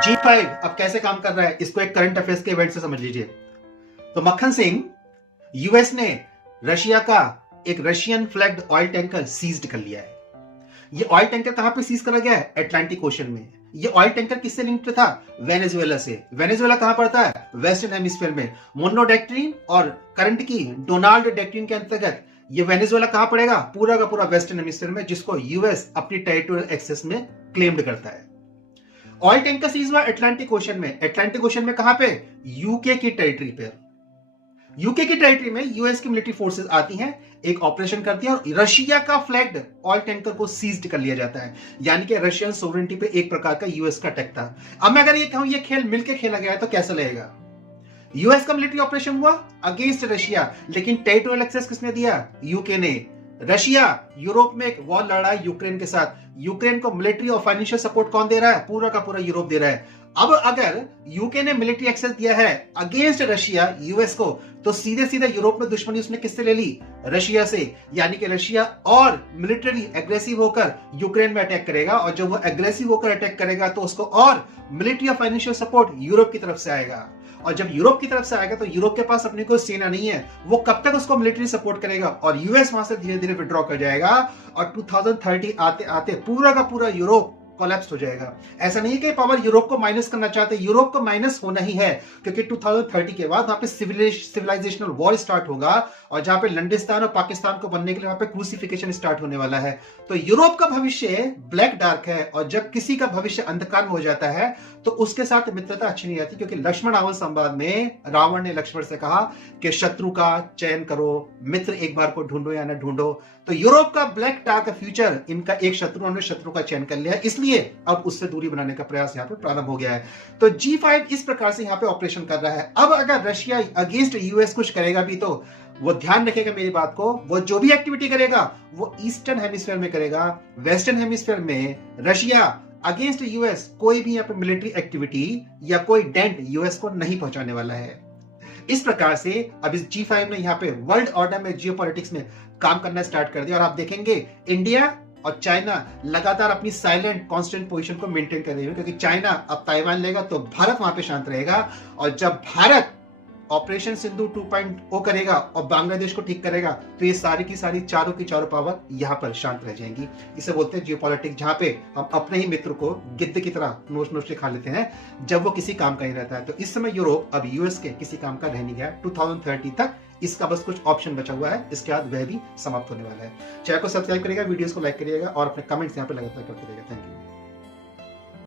G5 अब कैसे काम कर रहा है, इसको एक करंट अफेयर्स के इवेंट से समझ लीजिए। तो मक्खन सिंह, यूएस ने रशिया का एक Russian flagged oil tanker seized कर लिया है। ये ऑयल टैंकर कहां पे सीज करा गया है? अटलांटिक ओशन में। ये ऑयल टैंकर किससे लिंक्ड था? वेनेजुएला से। वेनेजुएला कहां पड़ता है? वेस्टर्न हेमिस्फीयर में। मोनो डॉक्ट्रिन और करंट की डोनाल्ड डॉक्ट्रिन के अंतर्गत ये वेनेजुएला कहां पड़ेगा? पूरा का पूरा वेस्टर्न हेमिस्फीयर में, जिसको यूएस अपनी टेरिटोरियल एक्सेस में क्लेम्ड करता है। ऑयल टैंकर सीज हुआ अटलांटिक ओशन में। अटलांटिक ओशन में कहां पे? यूके की टेरिटरी पे। यूके की टेरिटरी में यूएस की मिलिट्री फोर्सेस आती हैं, एक ऑपरेशन करती है और रशिया का फ्लैग्ड ऑयल टैंकर को सीज्ड कर लिया जाता है। यानी कि रशियन सोवरेनिटी पे एक प्रकार का यूएस का अटैक था। अब मैं अगर ये कहूं ये खेल मिलकर खेला गया है तो कैसा लगेगा? यूएस का मिलिट्री ऑपरेशन हुआ अगेंस्ट रशिया, लेकिन टेरिटोरियल एक्सेस किसने दिया? यूके ने। रशिया यूरोप में एक वॉर लड़ रहा है यूक्रेन के साथ। यूक्रेन को मिलिट्री और फाइनेंशियल सपोर्ट कौन दे रहा है? पूरा का पूरा यूरोप दे रहा है। अब अगर यूके ने मिलिट्री एक्सेस दिया है अगेंस्ट रशिया यूएस को, तो सीधे सीधे यूरोप में दुश्मनी उसने किससे ले ली? रशिया से। यानी कि रशिया और मिलिटरी एग्रेसिव होकर यूक्रेन में अटैक करेगा, और जब वो एग्रेसिव होकर अटैक करेगा तो उसको और मिलिट्री और फाइनेंशियल सपोर्ट यूरोप की तरफ से आएगा। और जब यूरोप की तरफ से आएगा तो यूरोप के पास अपनी कोई सेना नहीं है, वो कब तक उसको मिलिट्री सपोर्ट करेगा? और यूएस वहां से धीरे धीरे विड्रॉ कर जाएगा और 2030 आते आते पूरा का पूरा यूरोप कोलैप्स हो जाएगा। ऐसा नहीं है कि पावर यूरोप को माइनस करना चाहते, यूरोप को माइनस होना ही है, क्योंकि 2030 के बाद वहां पे सिविलाइजेशनल वॉर स्टार्ट होगा, और जहां पे लंडिस्तान और पाकिस्तान को बनने के लिए वहां पे क्रूसिफिकेशन स्टार्ट होने वाला है। तो यूरोप का भविष्य ब्लैक डार्क है, और जब किसी का भविष्य अंधकार में हो जाता है तो उसके साथ मित्रता अच्छी नहीं आती। क्योंकि लक्ष्मण रावण संवाद में रावण ने लक्ष्मण से कहा कि शत्रु का चयन करो, मित्र एक बार को ढूंढो या न ढूंढो। तो यूरोप का ब्लैक डार्क फ्यूचर, इनका एक शत्रु का चयन कर लिया है, इसलिए अब उससे दूरी बनाने का प्रयास यहाँ पे प्रारंभ हो गया है। तो G5 इस प्रकार से यहाँ पे ऑपरेशन कर रहा है। अब अगर रशिया अगेंस्ट यूएस कुछ करेगा भी, तो वो ध्यान रखेगा मेरी बात को, वो जो भी एक्टिविटी करेगा वो ईस्टर्न हेमिस्फीयर में करेगा। वेस्टर्न हेमिस्फीयर में रशिया अगेंस्ट यूएस कोई भी यहाँ पे मिलिट्री एक्टिविटी या कोई डेंट यूएस को नहीं पहुंचाने वाला है। इस प्रकार से अब इस G5 ने यहाँ पे वर्ल्ड ऑर्डर में, जियोपॉलिटिक्स में काम करना स्टार्ट कर दिया। और आप देखेंगे इंडिया और चाइना लगातार अपनी साइलेंट कांस्टेंट पोजीशन को मेंटेन कर रही है, क्योंकि चाइना अब ताइवान लेगा तो भारत वहां पे शांत रहेगा, और जब भारत ऑपरेशन सिंधु 2.0 करेगा और बांग्लादेश को ठीक करेगा तो ये सारी की सारी चारों की चारों पावर यहां पर शांत रह जाएंगी। इसे बोलते हैं जियोपॉलिटिक्स, जहां पे हम अपने ही मित्र को गिद्ध की तरह नोच नोच के खा लेते हैं जब वो किसी काम का ही रहता है। तो इस समय यूरोप अब यूएस के किसी काम का रह नहीं गया। 2030 तक इसका बस कुछ ऑप्शन बचा हुआ है, इसके बाद वह भी समाप्त होने वाला है। चैनल को सब्सक्राइब करिएगा, वीडियोस को लाइक करिएगा और अपने कमेंट्स यहाँ पे लगातार करते रहिएगा। Thank you.